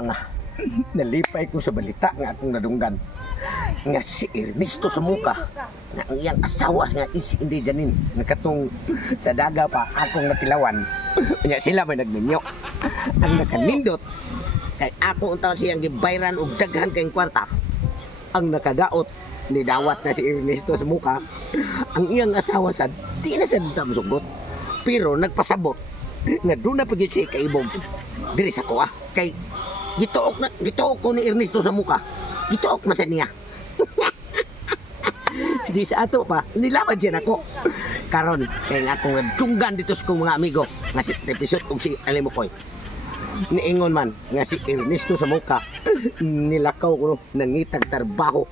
nga. Nalipay ko sa balita nga akong nadunggan. Nga si Ernesto sa muka. Nga ang iyang asawa nga is hindi janin. Nakatong sa daga pa akong natilawan. Nga sila may nagminyo. Ang nakanindot. Kay ako ang taon siyang gibayran og daghan kayong kwarta. Ang nakadaot ni dawat na si Ernesto sa muka. Ang iyang asawa sa di na sa damsugot. Pero nagpasabot nga doon na pagit siya kaibog diri sa kuha. Kay gituok ko ni Ernesto sa muka. Gituok man sa niya. Di sa ato pa, nilaban dyan ako. Karon, kaya nga akong nagtunggan dito sa kong mga amigo nga si Trepisot o si Alimokoy. Niingon man nga si Ernesto sa muka, nilakaw ko nangitag trabaho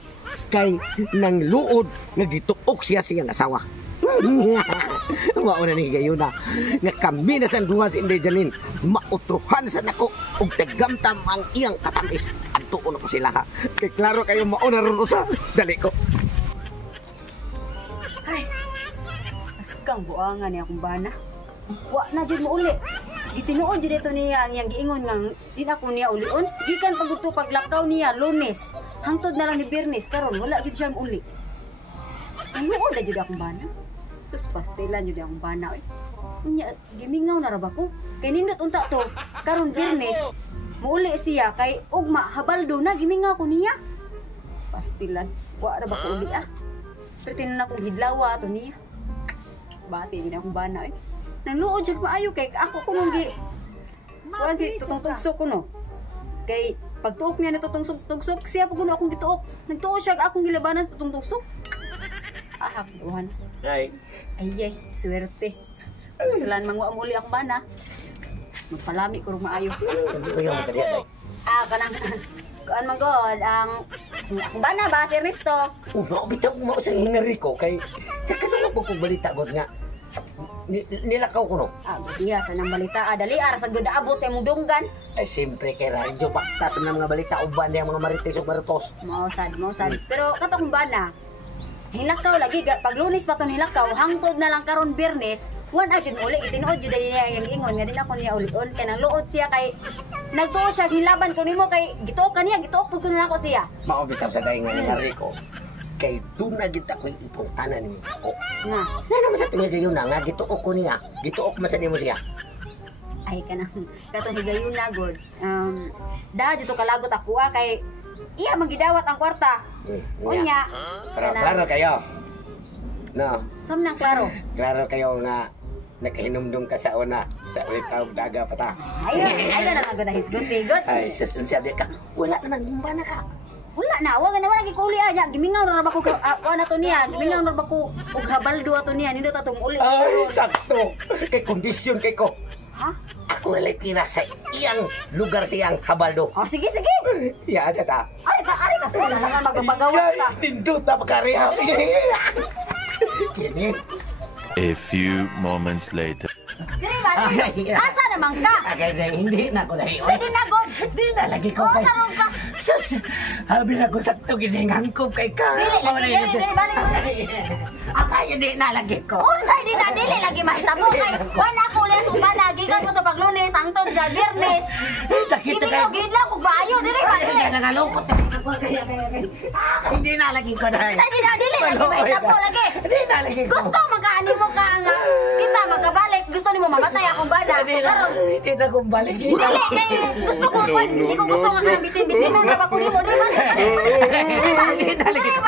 kay nang luod nga gituok siya siyang asawa. Mauna ni gayuna nga kami na sa duha si Inday Janin mautruhan sa nako og tagamtam ang iyang katamis. Adtuon ako sila ha. Kay klaro kayo mauna ron usa. Dali ko. Ay, askang buangan niya akong bana. Wa na jud mo uli. Gitinuod jud ito niya ang iyang giingon nga di na ko niya ulion. Gikan pagudto paglakaw niya Lunes. Hangtod na lang ni Biyernes karon wala jud siya uli. Ano na jud akong bana? Sus pastelan jud akong bana eh. Unya gimingaw na ra ba ko? Kay nindot unta to karon Biyernes. Muuli siya kay ugma habaldo na gimingaw ko niya. Pastilan, wa ra ba ko uli ah. Pertin na akong hidlawa to niya. Bati gid akong bana eh. Nang luod jud maayo kay ako kuno gi. Kuan si tutong-tugsok ko no. Kay pagtuok niya na tutong-tugsok siya pag kuno akong gituok. Nagtuo siya akong gilabanan sa tutong-tugsok. Ah, buhan. Ay. Ay, swerte. Salan mangwa muli akong bana. Magpalami ko rin maayo. Kanang kuan man god ang akong bana ba si Ernesto? Bitaw mo sa Enrico kay kakano po kong balita god nga nilakaw ko no. Iya sa nang balita dali ara sa gud abot sa imong dunggan. Ay siyempre kay radyo baktas na mga balita uban yang mga marites ug maritos. Mao sad. Pero katong bana hilakaw lagi pag Lunes pa to hilakaw hangtod na lang karon Biyernes wan ajud uli itinuod jud niya yang ingon nga din ako niya ulion kay nang luod siya kay nagtuo siya hilaban ko nimo kay gituok kaniya gituok pud ko na ako siya. Mao bitaw sa dayon nga Enrico. Kay doon na kita ko importanan ni ako. Nga. Naman sa tingin kayo na nga gituok ko niya. Gituok man sa nimo siya. Ay kanang katong higayuna god. Da jud to kalagot ako kay iya magidawat ang kwarta. Unya. Klaro kayo. No. Sam nang klaro. Klaro kayo nga nakahinumdum ka sa una sa ulitaw daga pa ta. Ay na lang na hisgot tigot. Ay sabi ka wala naman gumbana ka. Wala na, wala na wala gikuli anya. Gimingaw ra ba ko ano to niya? Gimingaw ra ba ko og habaldo ato niya nindot atong uli. Ay sakto. Kay kondisyon kay ko. Ha? Ako na tira sa iyang lugar siyang habaldo. Oh, sige. Ya aja ta. Ari ka sa naman magbagawas ka. Tindot na pagkariha. Sige. Kini. A few moments later. Diri ba? Asa naman ka? Agay hindi na ko lahi. Sige na god. Di na lagi ko kay. Sarong ka. Sus. Habi na ko sakto giningan ko kay ka. Dili balik. Akaya di na lagi ko. Unsay di na dili lagi mahitabo kay wala ko les umana gikan mo to pag Lunes hangtod sa Biyernes. Sakit ka. Gimingaw gidla ko baayo diri ba? Kaya nangalungkot ako kaya. Hindi na lagi ko dai. Unsay di na dili lagi mahitabo lagi. Di na lagi ko. Gusto magkaanin mo ka nga kita magkabalik. Gusto nimo mamatay akong bala. Karon Hindi na kong balik. dili kay gusto ko hindi ko gusto nga bitin-bitin na ba ko nimo diri ba? Hindi na lagi ko.